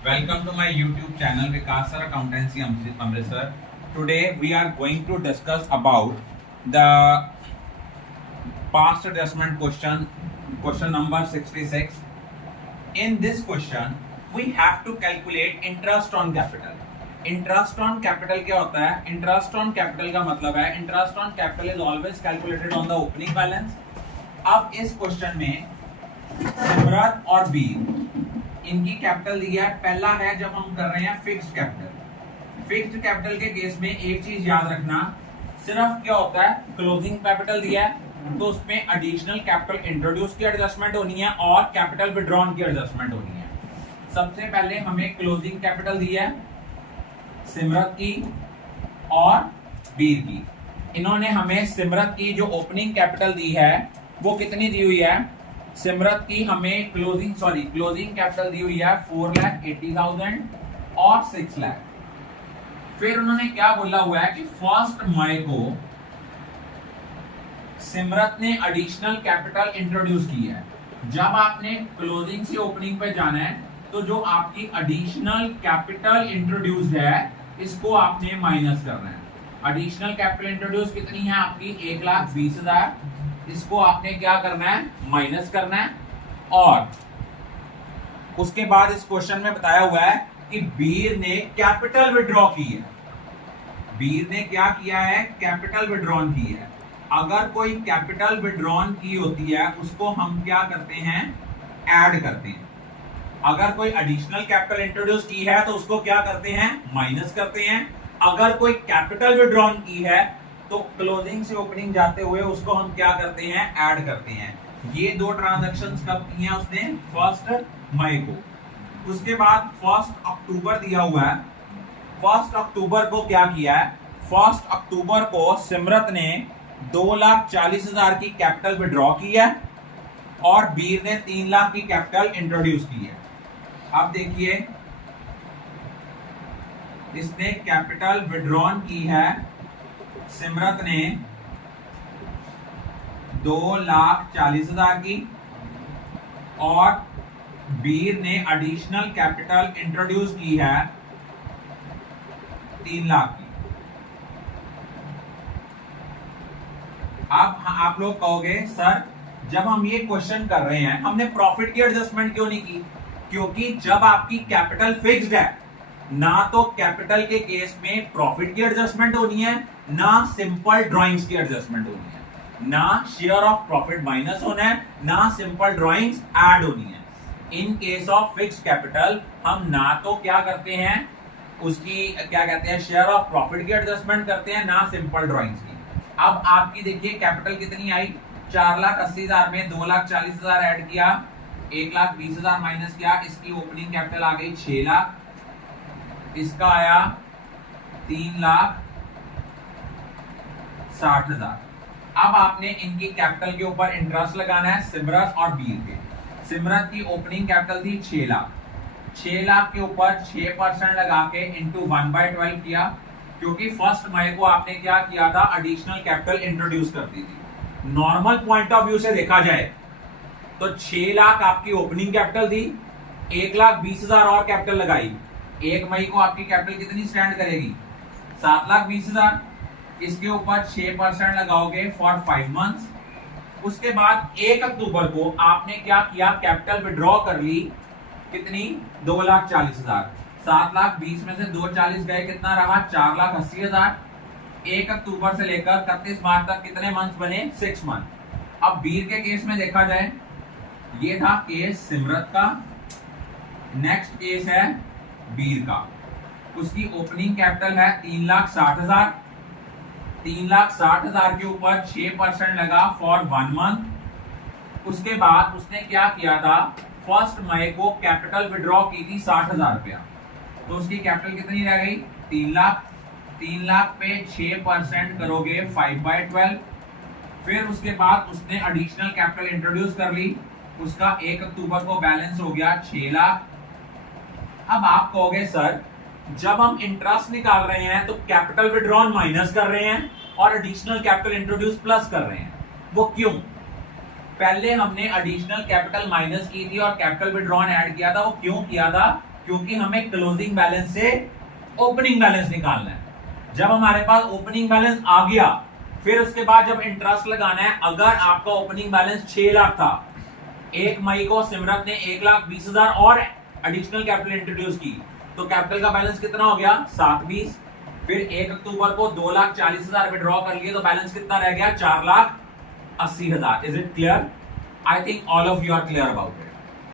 Welcome to my YouTube channel Vikas Sir Accountancy Amritsar. Today we are going to discuss about the past adjustment question number 66. In this question we have to calculate interest on capital. Interest on capital क्या होता है? Interest on capital का मतलब है interest on capital is always calculated on the opening balance. अब इस question में सिमरत और बीर इनकी कैपिटल दिया है. पहला है जब हम कर रहे हैं फिक्स्ड कैपिटल. फिक्स्ड कैपिटल के केस में एक चीज याद रखना, सिर्फ क्या होता है क्लोजिंग कैपिटल दिया है तो उसमें एडिशनल कैपिटल इंट्रोड्यूस की एडजस्टमेंट होनी है और कैपिटल विड्रॉन की एडजस्टमेंट होनी है. सबसे पहले हमें क्लोजिंग कैपिटल दिया है सिमरत की और बीर की. इन्होंने हमें सिमरत की जो ओपनिंग कैपिटल दी है वो कितनी दी हुई है? सिमरत की हमें क्लोजिंग कैपिटल दी हुई है 4,80,000 और 6 लाख. फिर उन्होंने क्या बोला हुआ है कि 1 मई को सिमरत ने एडिशनल कैपिटल इंट्रोड्यूस की है. जब आपने क्लोजिंग से ओपनिंग पे जाना है तो जो आपकी एडिशनल कैपिटल इंट्रोड्यूस्ड है इसको आपने माइनस करना है. एडिशनल कैपिटल इंट्रोड्यूस कितनी है आपकी? 1,20,000. इसको आपने क्या करना है? माइनस करना है. और उसके बाद इस क्वेश्चन में बताया हुआ है कि बीर ने कैपिटल विड्रॉ की है. बीर ने क्या किया है? कैपिटल विड्रॉन की है. अगर कोई कैपिटल विड्रॉन की होती है उसको हम क्या करते हैं? ऐड करते हैं. अगर कोई एडिशनल कैपिटल इंट्रोड्यूस की है तो उसको क्या करते हैं? माइनस करते हैं. अगर कोई कैपिटल विड्रॉन की है तो क्लोजिंग से ओपनिंग जाते हुए उसको हम क्या करते हैं? ऐड करते हैं. ये दो ट्रांजैक्शंस कब की हैं उसने? 1 मई को. उसके बाद 1 अक्टूबर दिया हुआ है. 1 अक्टूबर को क्या किया है? 1 अक्टूबर को सिमरत ने 2,40,000 की कैपिटल विड्रॉ की है और बीर ने 3 लाख की कैपिटल इंट्रोड्यूस की है. अब देखिए इसने कैपिटल विड्रॉन की है सिमरत ने 2,40,000 की और बीर ने एडिशनल कैपिटल इंट्रोड्यूस की है 3 लाख की. अब आप लोग कहोगे सर जब हम ये क्वेश्चन कर रहे हैं हमने प्रॉफिट की एडजस्टमेंट क्यों नहीं की? क्योंकि जब आपकी कैपिटल फिक्स्ड है ना तो कैपिटल के केस में प्रॉफिट की एडजस्टमेंट होनी है ना सिंपल ड्राइंग्स की एडजस्टमेंट होनी है, ना शेयर ऑफ प्रॉफिट माइनस होना है ना सिंपल ड्राइंग्स ऐड होनी है. In case of fixed capital हम ना तो क्या करते हैं उसकी क्या कहते हैं शेयर ऑफ प्रॉफिट की एडजस्टमेंट करते हैं ना सिंपल ड्राइंग्स की. अब आपकी देखिए कैपिटल कितनी आई? 4,80,000 में 2,40,000 ऐड किया, 1,20,000 माइनस किया, इसकी ओपनिंग कैपिटल आ गई 6 लाख, इसका आया 3,60,000. अब आपने इनकी कैपिटल के ऊपर इंटरेस्ट लगाना है सिमरत और बीर के. सिमरत की ओपनिंग कैपिटल थी 6 लाख. 6 लाख के ऊपर 6% लगा के इंटू 1/12 किया क्योंकि 1 मई को आपने क्या किया था? एडिशनल कैपिटल इंट्रोड्यूस कर दी थी. नॉर्मल पॉइंट ऑफ व्यू से देखा जाए तो 6 लाख आपकी ओपनिंग कैपिटल थी, 1,20,000 और कैपिटल लगाई. 1 मई को आपकी कैपिटल कितनी स्टैंड करेगी? 7,20,000. इसके ऊपर 6% लगाओगे फॉर 5 मंथ्स. उसके बाद 1 अक्टूबर को आपने क्या किया? कैपिटल विड्रॉ कर ली. कितनी? 2,40,000. 7,20,000 में से 2,40,000 गए, कितना रहा? 4,80,000. 1 अक्टूबर से लेकर 31 मार्च तक कितने मंथ बने? 6 मंथ. अब बीर के केस में देखा जाए ये था केस सिमरत का. नेक्स्ट केस है बीर का. उसकी ओपनिंग कैपिटल है 3,60,000. 3,60,000 के ऊपर 6% लगा फॉर 1 मंथ. उसके बाद उसने क्या किया था? 1 मई को कैपिटल विड्रॉ की थी 60,000 रुपया. तो उसकी कैपिटल कितनी रह गई? 3 लाख. 3 लाख पे 6% करोगे 5/12. फिर उसके बाद उसने एडिशनल कैपिटल इंट्रोड्यूस कर ली. उसका 1 अक्टूबर को बैलेंस हो गया 6 लाख. अब आप कहोगे सर जब हम इंटरेस्ट निकाल रहे हैं तो कैपिटल विड्रॉन माइनस कर रहे हैं और एडिशनल कैपिटल इंट्रोड्यूस प्लस कर रहे हैं, वो क्यों? पहले हमने एडिशनल कैपिटल माइनस की थी और कैपिटल विड्रॉन ऐड किया था. वो क्यों किया था? क्योंकि हमें क्लोजिंग बैलेंस से ओपनिंग बैलेंस निकालना है। जब हमारे पास ओपनिंग बैलेंस आ गया, फिर उसके बाद जब इंटरेस्ट लगाना है, अगर आपका ओपनिंग बैलेंस 6 लाख था, 1 मई को सिमरत ने 1,20,000 और एडिशनल कैपिटल इंट्रोड्यूस की, तो कैपिटल का बैलेंस कितना हो गया 720। फिर 1 अक्टूबर को 2,40,000 विड्रॉ कर लिए, तो बैलेंस कितना रह गया 4,80,000। Is it clear? I think all of you are clear about it.